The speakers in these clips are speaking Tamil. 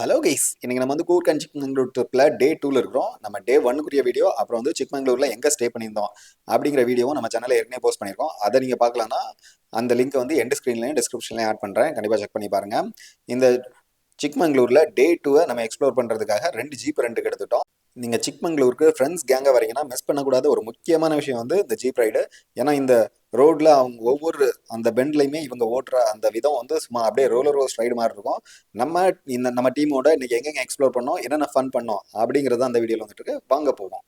ஹலோ கைஸ், இன்னைக்கு நம்ம வந்து கூர்க் அண்ட் சிக்மங்களூர் ட்ரிப்பில் டே 2ல் இருக்கிறோம். நம்ம டே 1க்குரிய வீடியோ, அப்புறம் வந்து சிக்மங்களூரில் எங்கே ஸ்டே பண்ணியிருந்தோம் அப்படிங்கிற வீடியோவும் நம்ம சேனலில் ஏற்கனவே போஸ்ட் பண்ணியிருக்கோம். அதை நீங்கள் பார்க்கலாம்னா அந்த லிங்க் வந்து எண்ட் ஸ்க்ரீன்லையும் டிஸ்கிரிப்ஷன்லையும் ஆட் பண்ணுறேன். கண்டிப்பாக செக் பண்ணி பாருங்கள். இந்த சிக்மங்களூரில் டே 2வை நம்ம எக்ஸ்ப்ளோர் பண்ணுறதுக்காக 2 ஜீப் ரெண்டுக்கு எடுத்துட்டோம். நீங்கள் சிக்மங்களூருக்கு ஃப்ரெண்ட்ஸ் கேங்காக வரீங்கன்னா மிஸ் பண்ணக்கூடாத ஒரு முக்கியமான விஷயம் வந்து இந்த ஜீப் ரைடு. ஏன்னா இந்த ரோட்ல அவங்க ஒவ்வொரு அந்த பெண்ட்லையுமே இவங்க ஓட்டுற அந்த விதம் வந்து சும்மா அப்படியே ரோலர் ரோஸ் ரைடு மாதிரி இருக்கும். நம்ம டீமோட இன்னைக்கு எங்கெங்க எக்ஸ்ப்ளோர் பண்ணோம், என்னென்ன ஃபன் பண்ணோம் அப்படிங்கிறத அந்த வீடியோவில் வந்துட்டு இருக்கு. வாங்க போவோம்.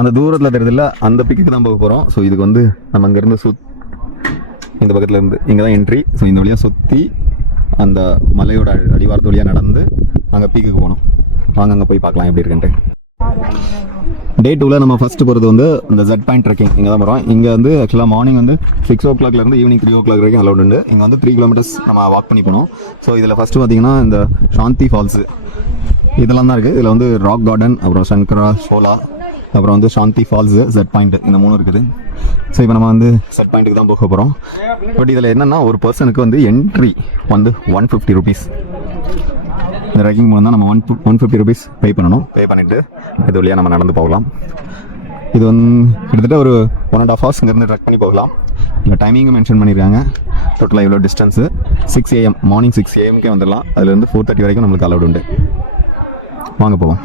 அந்த தூரத்தில் தெரியுதுல்ல, அந்த பிக்குக்கு தான் போக போகிறோம். ஸோ இதுக்கு வந்து நம்ம அங்கேருந்து இந்த பக்கத்தில் இருந்து இங்கே தான் என்ட்ரி. ஸோ இந்த வழியாக சுற்றி அந்த மலையோட அடிவாரத்து வழியாக நடந்து அங்கே பீக்குக்கு போகணும். வாங்க அங்கே போய் பார்க்கலாம் எப்படி இருக்குன்ட்டு. டே 2ல் நம்ம ஃபஸ்ட்டு போகிறது வந்து இந்த ஜெட் பாயிண்ட் ட்ரெக்கிங். இங்கே தான் போகிறோம். இங்கே வந்து ஆக்சுவலாக மார்னிங் வந்து 6 o'clock ஈவினிங் 3 o'clock வரைக்கும் அலௌட் உண்டு. இங்கே வந்து 3 kilometers நம்ம வாக் பண்ணி போனோம். ஸோ இதில் ஃபஸ்ட்டு பார்த்தீங்கன்னா இந்த சாந்தி ஃபால்ஸு இதெல்லாம் தான் இருக்குது. இதில் வந்து ராக் கார்டன், அப்புறம் சங்கரா ஷோலா, அப்புறம் வந்து சாந்தி ஃபால்ஸு, ஜெட் பாயிண்ட், இந்த 3 இருக்குது. ஸோ இப்போ நம்ம வந்து ஜெட் பாயிண்ட்டுக்கு தான் போக போகிறோம். பட் இதில் என்னென்னா ஒரு பர்சனுக்கு வந்து என்ட்ரி வந்து 150 rupees. இந்த ட்ரெக்கிங் போனால் நம்ம 150 rupees பே பண்ணணும். பே பண்ணிவிட்டு இது வழியாக நம்ம நடந்து போகலாம். இது வந்து கிட்டத்தட்ட ஒரு 1.5 hours இங்கேருந்து ட்ரெக் பண்ணி போகலாம். இல்லை டைமிங்கும் மென்ஷன் பண்ணியிருக்காங்க. டோட்டலாக இவ்வளோ டிஸ்டன்ஸு 6 AM மார்னிங் 6 AM வந்துடலாம். அதுலேருந்து 4:30 வரைக்கும் நம்மளுக்கு அலௌட் உண்டு. வாங்க போவோம்.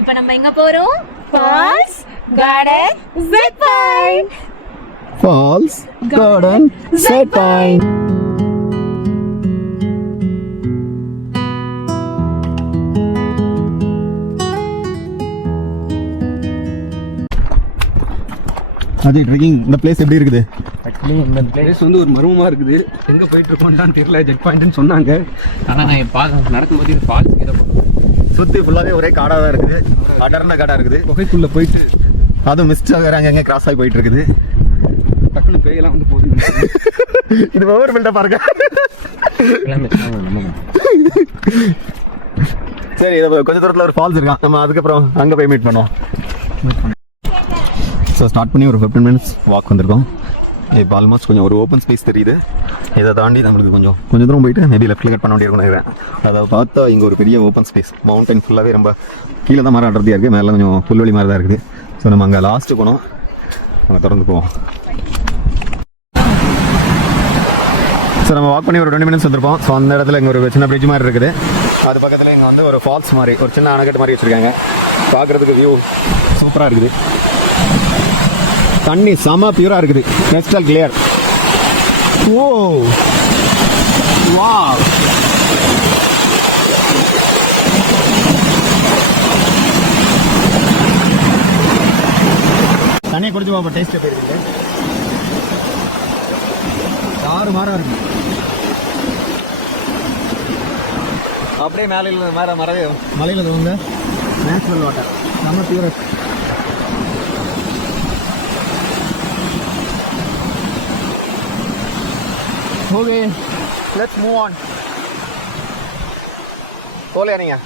இப்போ நம்ம எங்க போறோம்? Falls Garden Jet Point. Falls Garden Jet Point. Ajay, trekking இந்த பிளேஸ் எப்படி இருக்குது? ஆக்சுவலி இந்த பிளேஸ் வந்து ஒரு மர்மமாக இருக்குது. எங்கே போயிட்டு இருக்கோம்னு தெரியல. ஜெட் பாயிண்ட்னு சொன்னாங்க. ஆனால் நான் பார்க்க நடக்கும்போது இது ஃபால்ஸ் கிட்ட போகிறோம். சுற்றி ஃபுல்லாகவே ஒரே காடாக தான் இருக்குது. அடர்ந்த காடாக இருக்குது. குகைக்குள்ளே போயிட்டு அதுவும் மிஸ்ட் வேறு அங்கங்கே கிராஸ் ஆகி போயிட்டு இருக்குது. டக்குனு பேயெல்லாம் வந்து போகுது. இது ஒவ்வொரு பில்டை பாருங்க. சரி, இதை கொஞ்சம் தூரத்தில் ஒரு ஃபால்ஸ் இருக்கான். நம்ம அதுக்கப்புறம் அங்கே போய் மீட் பண்ணுவோம். ஸோ ஸ்டார்ட் பண்ணி ஒரு 15 minutes வாக் வந்திருக்கோம். இப்போ ஆல்மோஸ்ட் கொஞ்சம் ஒரு ஓப்பன் ஸ்பேஸ் தெரியுது. இதை தாண்டி நம்மளுக்கு கொஞ்சம் தூரம் போயிட்டு மேபி லெஃப்ட்டில் கட் பண்ண வேண்டியிருக்கும் நினைக்கிறேன். அதை பார்த்தா இங்கே ஒரு பெரிய ஓப்பன் ஸ்பேஸ், மவுண்டன் ஃபுல்லாகவே ரொம்ப கீழே தான் மரம் அடர்த்தியாக இருக்குது. மேலே கொஞ்சம் புல்வெளி மாதிரி தான் இருக்குது. ஸோ நம்ம அங்கே லாஸ்ட்டு போனோம். அங்கே திறந்து போவோம். ஸோ நம்ம வாக் பண்ணி ஒரு 20 minutes வந்திருப்போம். ஸோ அந்த இடத்துல இங்கே ஒரு சின்ன பிரிட்ஜ் மாதிரி இருக்குது. அது பக்கத்தில் இங்கே வந்து ஒரு ஃபால்ஸ் மாதிரி, ஒரு சின்ன அணைக்கட்டு மாதிரி வச்சுருக்காங்க. பார்க்குறதுக்கு வியூ சூப்பராக இருக்குது. தண்ணி செம பியூரா இருக்குது, கிறிஸ்டல் கிளியர். ஓ வாவ், தண்ணியை குடிச்சு பாப்பா, டேஸ்ட் எப்படி இருக்குது? ஆறு மாரம் இருக்கு. அப்படியே மேலே மலையில் தோங்க நேச்சுரல் வாட்டர், செம பியூரா. Okay, let's move on. போலையா நீங்கள்?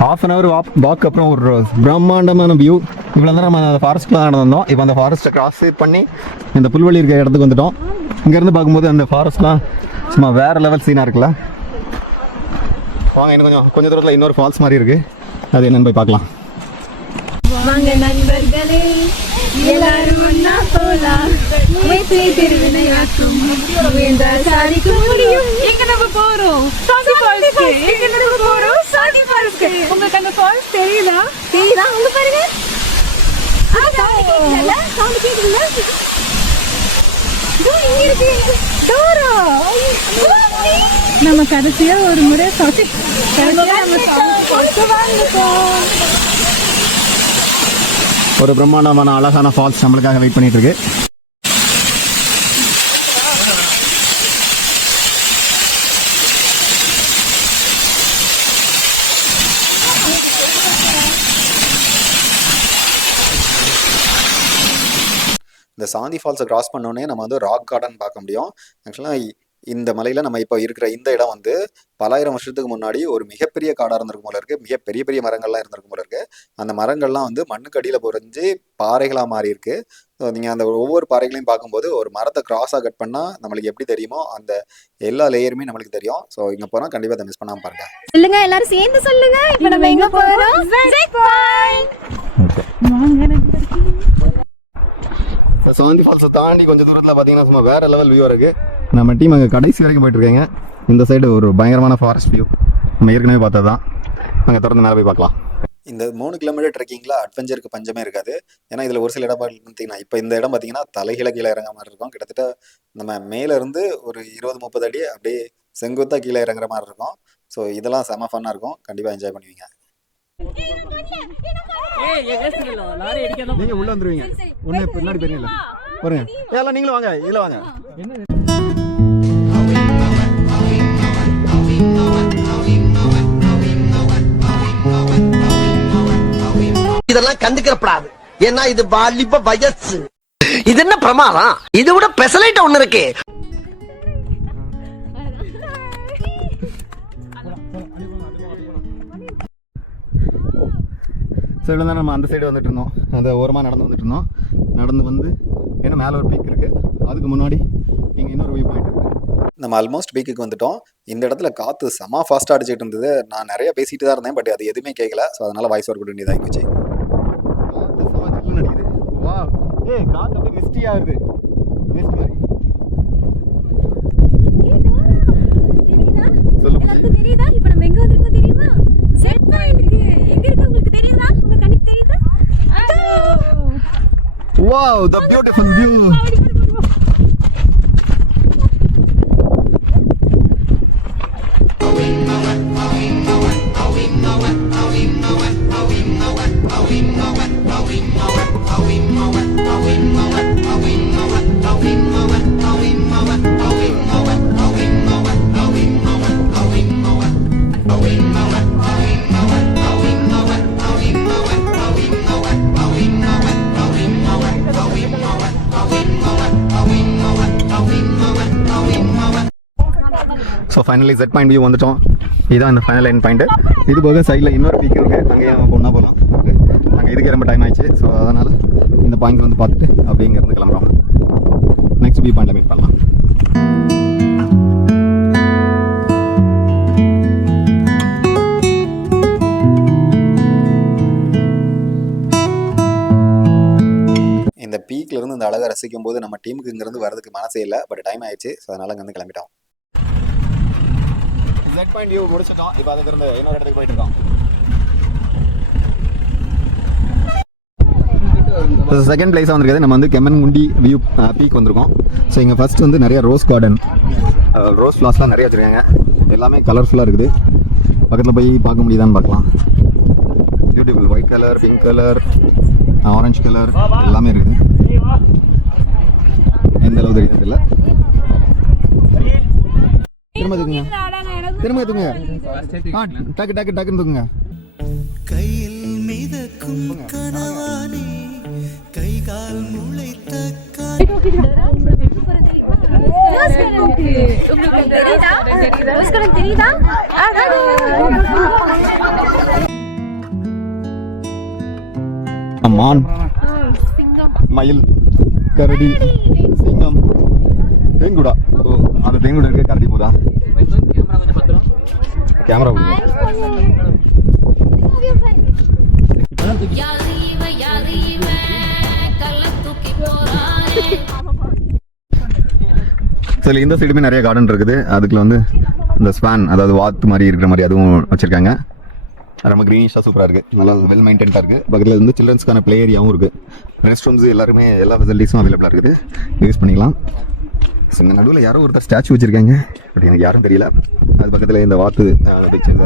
half an hour வாக் அப்புறம் ஒரு பிரம்மாண்டமான வியூ. இவ்வளோ நேரம் நம்ம அந்த ஃபாரஸ்ட்டில் தான் நடந்தோம். இப்போ அந்த ஃபாரஸ்ட்டை கிராஸ் பண்ணி இந்த புல்வெளி இருக்கிற இடத்துக்கு வந்துட்டோம். இங்கேருந்து பார்க்கும்போது அந்த ஃபாரஸ்ட்லாம் சும்மா வேறு லெவல் சீனாக இருக்குல்ல. வாங்க, இன்னும் கொஞ்சம் தூரத்தில் இன்னொரு ஃபால்ஸ் மாதிரி இருக்குது. அது என்னென்னு போய் பார்க்கலாம். வாங்க நண்பர்களே, எல்லாரும் ஒண்ணா போலாம். வெற்றி திருவினையாக்கும் முயன்றால் சாதிக்க முடியும். எங்க நம்ம போறோம்? சாந்தி ஃபால்ஸ்க்கு. எங்க நம்ம போறோம்? சாந்தி ஃபால்ஸ்க்கு. உங்களுக்கு அந்த ஃபால்ஸ் தெரியுதா? உங்க பாருங்க. சவுண்ட் கேக்குதுல்ல? நம்ம கடைசியா ஒரு முறை ஒரு பிரம்மாண்டமான அழகான ஃபால்ஸ் நம்மளுக்காக வெயிட் பண்ணிட்டு இருக்கு. இந்த சாந்தி ஃபால்ஸை கிராஸ் பண்ணோடனே நம்ம வந்து ராக் கார்டன் பார்க்க முடியும். ஆக்சுவலாக இந்த மலையில் நம்ம இப்போ இருக்கிற இந்த இடம் வந்து பலாயிரம் வருஷத்துக்கு முன்னாடி ஒரு மிகப்பெரிய காடாக இருந்திருக்கும் போல இருக்குது. மிக பெரிய பெரிய மரங்கள்லாம் இருந்திருக்கும் போல இருக்குது. அந்த மரங்கள்லாம் வந்து மண்ணுக்கு அடியில் பொறிஞ்சு பாறைகளாக மாறி இருக்கு. ஸோ நீங்கள் அந்த ஒவ்வொரு பாறைகளையும் பார்க்கும்போது ஒரு மரத்தை கிராஸாக கட் பண்ணால் நம்மளுக்கு எப்படி தெரியுமோ அந்த எல்லா லேயருமே நம்மளுக்கு தெரியும். ஸோ இங்கே போனால் கண்டிப்பாக அதை மிஸ் பண்ணாமல் பாருங்க. சொல்லுங்க, எல்லாரும் சேர்ந்து சொல்லுங்க. இப்போ நம்ம எங்க போறோம்? சாந்தி ஃபால்ஸை தாண்டி கொஞ்சம் தூரத்தில் பார்த்தீங்கன்னா சும்மா வேற லெவல் வியூ இருக்கு. நம்ம டீம் அங்கே கடைசி வரைக்கும் போயிட்டு இருக்காங்க. இந்த சைடு ஒரு பயங்கரமான ஃபாரஸ்ட் வியூ நம்ம ஏற்கனவே பார்த்தது தான். அங்கே தொடர்ந்து மேலே போய் பார்க்கலாம். இந்த 3 கிலோமீட்டர் ட்ரெக்கிங்கில் அட்வென்ச்சருக்கு பஞ்சமே இருக்காது. ஏன்னா இதில் ஒரு சில இடம் பார்த்தீங்கன்னா இப்போ இந்த இடம் பார்த்தீங்கன்னா தலைகீழ கீழே இறங்குற மாதிரி இருக்கும். கிட்டத்தட்ட நம்ம மேலேருந்து ஒரு 20-30 அடி அப்படியே செங்குத்தாக கீழே இறங்குற மாதிரி இருக்கும். ஸோ இதெல்லாம் செம ஃபன்னாக இருக்கும். கண்டிப்பாக என்ஜாய் பண்ணுவீங்க. நீங்க உள்ள வந்துருவீங்க. ஒண்ணு பின்னாடி பெரியல பாருங்க. ஏல நீங்களும் வாங்க, இதுல வாங்க. இதெல்லாம் கண்டுக்கிறப்படாது. ஏன்னா இது வாலிப வயசு. இது என்ன பிரமாதம்? இது விட பெசலைட் ஒண்ணு இருக்கு. ஸோ இவ்வளோ தான் நம்ம அந்த சைடு வந்துட்டு இருந்தோம். அந்த ஓரமாக நடந்து வந்துட்டு இருந்தோம். நடந்து வந்து ஏன்னா மேலே ஒரு பீக் இருக்குது. அதுக்கு முன்னாடி இங்கே இன்னொரு வியூ பாயிண்ட் இருக்குது. நம்ம ஆல்மோஸ்ட் பீக்குக்கு வந்துட்டோம். இந்த இடத்துல காற்று செம ஃபாஸ்ட்டாக அடிச்சிட்டு இருந்தது. நான் நிறைய பேசிட்டு தான் இருந்தேன், பட் அது எதுவுமே கேட்கல. ஸோ அதனால் வாய்ஸ் ஓவர் கொடுக்க வேண்டியதாகி போச்சு. நடிக்குது. வா காற்று அப்படியே மிஸ்டியாக இருக்குது. மிஸ்ட் மாதிரி தெரியுதா? இப்போ நம்ம எங்க வந்திருக்கோம் தெரியுமா? செட் பாயிண்ட் இருக்கு. எங்க இருக்கு உங்களுக்கு தெரியுதா? உங்க கண்ணுக்கு தெரியுதா? Wow, the beautiful view. So finally set point view வந்துட்டோம். இதுதான் இந்த ஃபைனல் எண்ட் பாயிண்ட். இது போக சைடில் இன்னொரு பீக் இருக்குது. அங்கேயே நம்ம பொண்ணா போகலாம். அங்கே இதுக்கே ரொம்ப டைம் ஆயிடுச்சு. ஸோ அதனால் இந்த பாயிண்ட் வந்து பார்த்துட்டு அப்படியே இங்கேருந்து கிளம்புறோம். நெக்ஸ்ட் வியூ பாயிண்டில் மீட் பண்ணலாம். இந்த பீக்லேருந்து இந்த அழகை ரசிக்கும் போது நம்ம டீமுக்கு இங்கேருந்து வரதுக்கு மனசே இல்லை. பட் டைம் ஆயிடுச்சு. ஸோ அதனால் அங்கேருந்து கிளம்பிட்டோம். செட் பாயிண்ட் வியூ முடிச்சிட்டோம். இப்போ அதுக்கு இருந்து இன்னொரு இடத்துக்கு போயிட்டு இருக்கோம். செகண்ட் பிளேஸாக வந்திருக்குது. நம்ம வந்து கெம்மன்குண்டி வியூ பீக் வந்திருக்கோம். ஸோ இங்கே ஃபர்ஸ்ட் வந்து நிறைய ரோஸ் கார்டன், ரோஸ் ஃப்ளார்ஸ்லாம் நிறைய வச்சுருக்காங்க. எல்லாமே கலர்ஃபுல்லாக இருக்குது. பக்கத்தில் போய் பார்க்க முடியுதான்னு பார்க்கலாம். Beautiful white colour, pink colour, orange colour எல்லாமே இருக்குது. எந்த அளவு தெரியுது இல்லை. திரும்ப தூக்குங்க, திரும்ப தூக்குங்க, டக்கு டக்கு டக்குன்னு தூக்குங்க. கையில் மிதக்கும் கனவானே, கை கால் முளைத்த தெரியுதா? மான், மயில், கரடி, சிங்கம், தேங்குடா. ஓ அந்த தேங்குடா இருக்க கரடி போதா? கேமரா சரி, இந்த சைடுமே நிறைய கார்டன் இருக்குது. அதுக்குள்ள வந்து இந்த ஸ்பான், அதாவது வாத்து மாதிரி இருக்கிற மாதிரி அதுவும் வச்சிருக்காங்க. ரொம்ப க்ரீனிஷாக சூப்பராக இருக்குது. நல்லா வெல் மெயின்டைன்டாக இருக்குது. பக்கத்தில் வந்து சில்ட்ரன்ஸ்க்கான ப்ளே ஏரியாவும் இருக்குது. ரெஸ்ட் ரூம்ஸ் எல்லாருமே எல்லா ஃபெசிலிட்டிஸும் அவைலபிளாக இருக்குது. யூஸ் பண்ணிக்கலாம். ஸோ இந்த நடுவில் யாரோ ஒருத்தர் ஸ்டாச்சு வச்சுருக்காங்க, பட் எனக்கு யாரும் தெரியல. அது பக்கத்தில் இந்த வாத்து பிக்சர்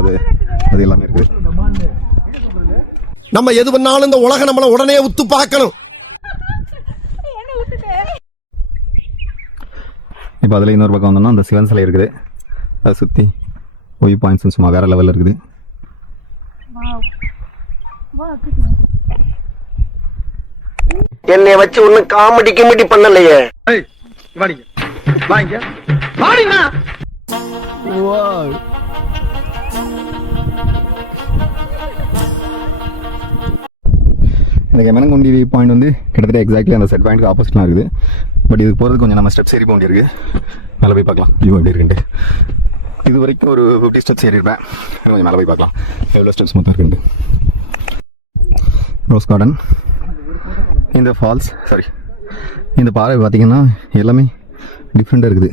அது எல்லாமே இருக்குது. நம்ம எது பண்ணாலும் இந்த உலகம் நம்மள உடனே உத்து பார்க்கணும். இப்போ அதில் இன்னொரு பக்கம் வந்தோம்னா அந்த சிவன் சிலை இருக்குது. அதை சுற்றி ஒய் பாயிண்ட்ஸ் சும்மா வேறு லெவலில் இருக்குது. என்னை வச்சு ஒன்னும் காமெடி கிமெடி பண்ணலையே. இந்த கெமனங்குண்டி வியூ பாயிண்ட் வந்து கிட்டத்தட்ட எக்ஸாக்ட்லி அந்த செட் பாயிண்ட்க்கு ஆப்போசிட்லாம் இருக்குது. பட் இதுக்கு போகிறது கொஞ்சம் நம்ம ஸ்டெப்ஸ் ஏறி போக வேண்டியிருக்கு. மேலே போய் பார்க்கலாம் வியூ எப்படி இருக்குன்ட்டு. இது வரைக்கும் ஒரு 50 ஸ்டெப்ஸ் ஏறியிருப்பேன். கொஞ்சம் மேலே போய் பார்க்கலாம் எவ்வளோ ஸ்டெப்ஸ் மொத்தம் இருக்குன்ட்டு. ரோஸ் கார்டன், இந்த ஃபால்ஸ், சாரி இந்த பாறை பார்த்தீங்கன்னா எல்லாமே டிஃப்ரெண்ட்டாக இருக்குது.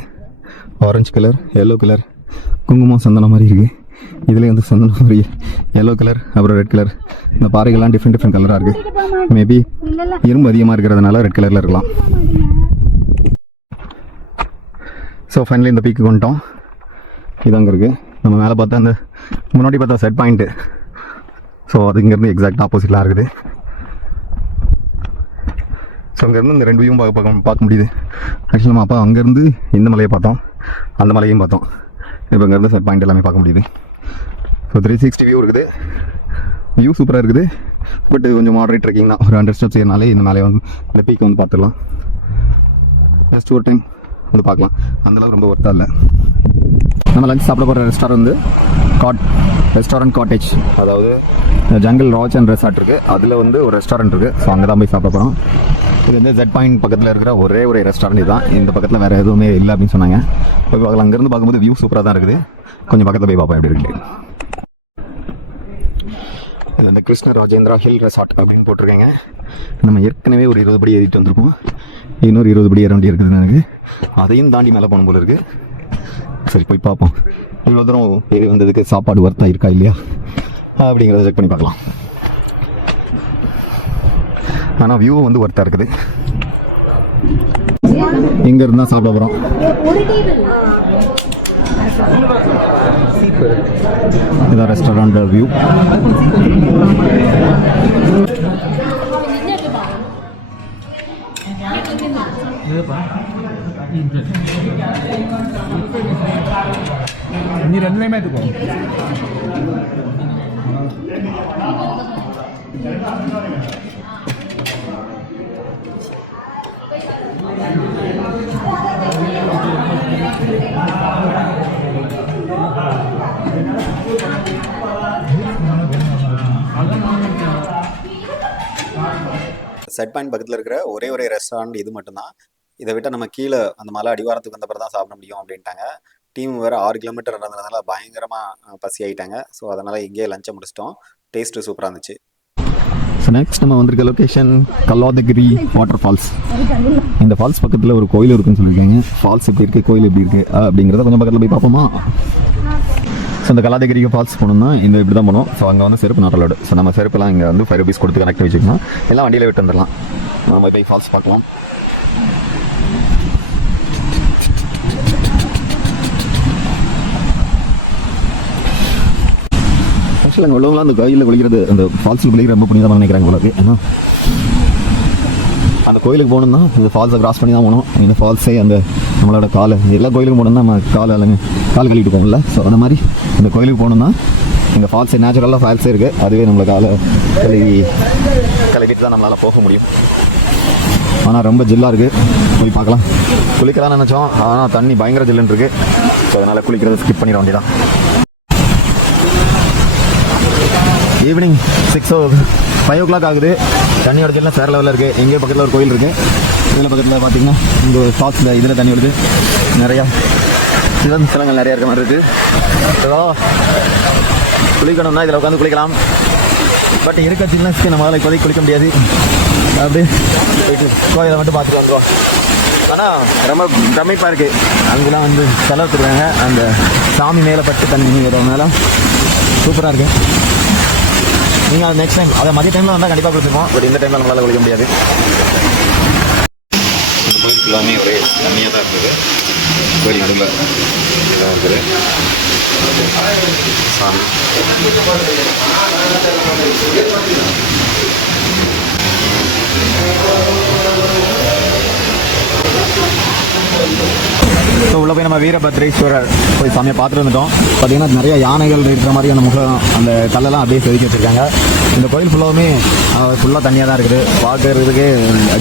ஆரஞ்சு கலர், எல்லோ கலர், குங்குமம் சந்தனம் மாதிரி இருக்குது. இதுலேயே வந்து சந்தனம் மாதிரி எல்லோ கலர், அப்புறம் ரெட் கலர். இந்த பாறைகள்லாம் டிஃப்ரெண்ட் கலராக இருக்குது. மேபி இரும்பு அதிகமாக இருக்கிறதுனால ரெட் கலரில் இருக்கலாம். ஸோ ஃபைனலி இந்த பீக்கு வந்துட்டோம். இது அங்கே இருக்குது. நம்ம மேலே பார்த்தா அந்த முன்னாடி பார்த்தா செட் பாயிண்ட்டு. ஸோ அது இங்கேருந்து எக்ஸாக்ட் ஆப்போசிட்லாம் இருக்குது. ஸோ அங்கேருந்து இந்த ரெண்டு வியூவும் பார்க்க முடியுது. ஆக்சுவலி நம்ம அப்போ அங்கேருந்து இந்த மலையை பார்த்தோம், அந்த மலையும் பார்த்தோம். இப்போ இங்கேருந்து செட் பாயிண்ட் எல்லாமே பார்க்க முடியுது. ஸோ 360 வியூ இருக்குது. வியூ சூப்பராக இருக்குது. பட் கொஞ்சம் மாடரேட் ட்ரெக்கிங் தான். ஒரு 100 ஸ்டெப்ஸ் ஏறினாலே இந்த மேலே வந்து இந்த பீக்கை வந்து பார்த்துடலாம். ஜஸ்ட் ஒரு டைம் வந்து பார்க்கலாம். அந்தளவு ரொம்ப ஒர்த்தாக இல்லை. நம்ம லஞ்ச் சாப்பிட போகிற ரெஸ்டாரண்ட் வந்து ரெஸ்டாரண்ட் காட்டேஜ், அதாவது ஜங்கல் ராஜ் அண்ட் ரெசார்ட் இருக்குது. அதில் வந்து ஒரு ரெஸ்டாரண்ட் இருக்குது. ஸோ அங்கே தான் போய் சாப்பிட போகிறோம். இது வந்து ஜெட் பாயிண்ட் பக்கத்தில் இருக்கிற ஒரே ஒரு ரெஸ்டாரண்ட் தான். இந்த பக்கத்தில் வேறு எதுவுமே இல்லை அப்படின்னு சொன்னாங்க. போய் பார்க்கலாம். அங்கேருந்து பார்க்கும்போது வியூ சூப்பராக தான் இருக்குது. கொஞ்சம் பக்கத்தில் போய் பார்ப்போம் எப்படி இருக்குது. இது அந்த கிருஷ்ண ராஜேந்திரா ஹில் ரெசார்ட் அப்படின்னு போட்டிருக்காங்க. நம்ம ஏற்கனவே ஒரு 20 படி ஏறிட்டு வந்திருக்கோம். இன்னொரு 20 படி ஏற வேண்டி இருக்குது எனக்கு. அதையும் தாண்டி மேலே போன போல இருக்குது. சரி போய் பார்ப்போம். இவ்வளோ தூரம் ஏறி வந்ததுக்கு சாப்பாடு ஒர்த்தாக இருக்கா இல்லையா அப்படிங்கிறத செக் பண்ணி பார்க்கலாம். ஆனால் வியூ வந்து ஒர்த்தாக இருக்குது. எங்கே இருந்தால் சாப்பிட போகிறோம். இதான் ரெஸ்டாரண்ட் வியூ. நீ ரெண்டுலையுமே எடுத்துக்கோ. செட் பாயிண்ட் பக்கத்தில் இருக்கிற ஒரே ரெஸ்டாரண்ட் இது மட்டும்தான். இதை விட்டு நம்ம கீழே அந்த மலை அடிவாரத்துக்கு வந்தப்பறம் தான் சாப்பிட முடியும் அப்படின்ட்டாங்க. டீம் வேறு 6 கிலோமீட்டர் இருந்ததுனால பயங்கரமாக பசி ஆகிட்டாங்க. ஸோ அதனால் இங்கேயே லஞ்சை முடிச்சிட்டோம். டேஸ்ட்டு சூப்பராக இருந்துச்சு. ஸோ நெக்ஸ்ட் நம்ம வந்திருக்க லொக்கேஷன் கல்லாதகிரி வாட்டர் ஃபால்ஸ். இந்த ஃபால்ஸ் பக்கத்தில் ஒரு கோயில் இருக்குன்னு சொல்லியிருக்காங்க. ஃபால்ஸ் எப்படி இருக்குது, கோயில் எப்படி இருக்குது அப்படிங்கிறத கொஞ்சம் பக்கத்தில் போய் பார்ப்போமா. ஸோ இந்த கல்லாதகிரிக்கு ஃபால்ஸ் போகணும்னா இந்த இப்படி தான் போகணும். ஸோ அங்கே வந்து செருப்பு நாட்டலோடு. ஸோ நம்ம செருப்புலாம் இங்கே வந்து 5 rupees கொடுத்து கனெக்ட் வச்சுக்கணும். எல்லாம் வண்டியில் விட்டு வந்துடலாம். நம்ம போய் ஃபால்ஸ் பார்க்கலாம். ஆக்சுவலாக அங்கே உள்ளவங்களாம் அந்த கோயிலில் குளிக்கிறது, அந்த ஃபால்ஸில் குளிக்கிற ரொம்ப புனிதமாக நினைக்கிறாங்க உங்களுக்கு. ஏன்னா அந்த கோயிலுக்கு போகணுன்னா இந்த ஃபால்ஸை கிராஸ் பண்ணி தான் போகணும். இந்த ஃபால்ஸே அந்த நம்மளோட காலை எல்லா கோயிலுக்கும் போகணுன்னா நம்ம கால் கழுவிட்டு போகணும்ல. ஸோ அந்த மாதிரி இந்த கோயிலுக்கு போகணுன்னா இந்த ஃபால்ஸே நேச்சுரலாக ஃபால்ஸே இருக்குது. அதுவே நம்மளை காலை கழுவிட்டு தான் நம்மளால் போக முடியும். ஆனால் ரொம்ப ஜில்லாக இருக்குது. போய் பார்க்கலாம். குளிக்கலாம்னு நினச்சோம், ஆனால் தண்ணி பயங்கர ஜில்லுன்னு இருக்குது. ஸோ அதனால் குளிக்கிறத ஸ்கிப் பண்ணிட வேண்டியதான். ஈவினிங் 5 o'clock ஆகுது. தண்ணியோட ஜில்லாம் வேறு லெவலில் இருக்குது. எங்கேயோ பக்கத்தில் ஒரு கோயில் இருக்குது. இதில் பக்கத்தில் பார்த்தீங்கன்னா இந்த ஃபால்ஸில் இதில் தண்ணி வருது. நிறையா சிவன் சிலங்கள் நிறையா இருக்க மாதிரி இருக்குது. ஏதோ குளிக்கணும்னா இதில் உட்காந்து குளிக்கலாம். பட் இருக்க சில்னஸ்க்கு நம்மளால் இப்போதைக்கு குளிக்க முடியாது. அப்படி போயிட்டு கோயிலை மட்டும் பார்த்துட்டு வந்துடுவோம். ஆனால் ரொம்ப பிரமிப்பாக இருக்குது. அங்கெல்லாம் வந்து செலவுத்துறாங்க. அந்த சாமி மேலே பட்டு தண்ணி வரதுனால சூப்பராக இருக்குது. நீங்கள் அது நெக்ஸ்ட் டைம் அதை மதிய டைமில் வந்தால் கண்டிப்பாக குளிச்சுப்போம். பட் இந்த டைமில் நம்மளால் குளிக்க முடியாது. இந்த கோயில் ஃபுல்லாமே ஒரே தண்ணியாக தான் இருந்தது. கோயில் நடுவில் இதான் இருக்குது சாமி. ஸோ உள்ள போய் நம்ம வீரபத்ரேஸ்வரர் போய் சாமியை பார்த்துட்டு வந்துட்டோம். பார்த்தீங்கன்னா நிறைய யானைகள் இருக்கிற மாதிரி அந்த முகம் அந்த கல்லெல்லாம் அப்படியே செதுக்கி வச்சுருக்காங்க. இந்த கோயில் ஃபுல்லாகவுமே ஃபுல்லாக தனியாக தான் இருக்குது. பார்க்கறதுக்கு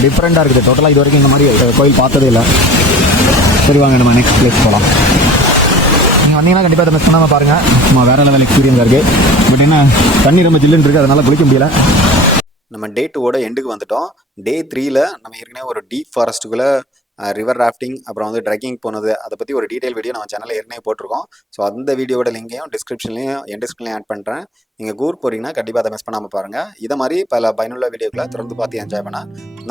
டிஃப்ரெண்ட்டாக இருக்குது. டோட்டலாக இது வரைக்கும் இந்த மாதிரி கோயில் பார்த்ததே இல்லை. சரி வாங்க நம்ம நெக்ஸ்ட் பிளேஸ் போகலாம். நீங்கள் வந்தீங்கன்னா கண்டிப்பாக அதை மிஸ் பண்ணாமல் பாருங்கள். சும்மா வேறு லெவல் எக்ஸ்பீரியன்ஸாக இருக்குது. பட் என்ன தண்ணி ரொம்ப ஜில்லுன்னு இருக்குது, அதனால் குளிக்க முடியல. நம்ம டே 2ஓட எண்டுக்கு வந்துட்டோம். டே 3ல் நம்ம ஏற்கனவே ஒரு டீப் ஃபாரஸ்ட்டுக்குள்ளே ரிவர் ராஃப்டிங் அப்புறம் வந்து ட்ரெக்கிங் போனது அதை பற்றி ஒரு டீட்டெயில் வீடியோ நம்ம சேனலில் ஏற்கனவே போட்டிருக்கோம். ஸோ அந்த வீடியோட லிங்கையும் டிஸ்கிரிப்ஷன்லையும் என் டிஸ்கிரிப்ஷன்லையும் ஆட் பண்ணுறேன். நீங்கள் கூர் போகிறீங்கன்னா கண்டிப்பாக அதை மிஸ் பண்ணாமல் பாருங்கள். இதை மாதிரி பல பயனுள்ள வீடியோக்களை தொடர்ந்து பார்த்து என்ஜாய் பண்ண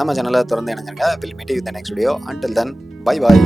நம்ம சேனலை தொடர்ந்து இணைஞ்சிருங்க. Will meet with next video. Until then bye bye.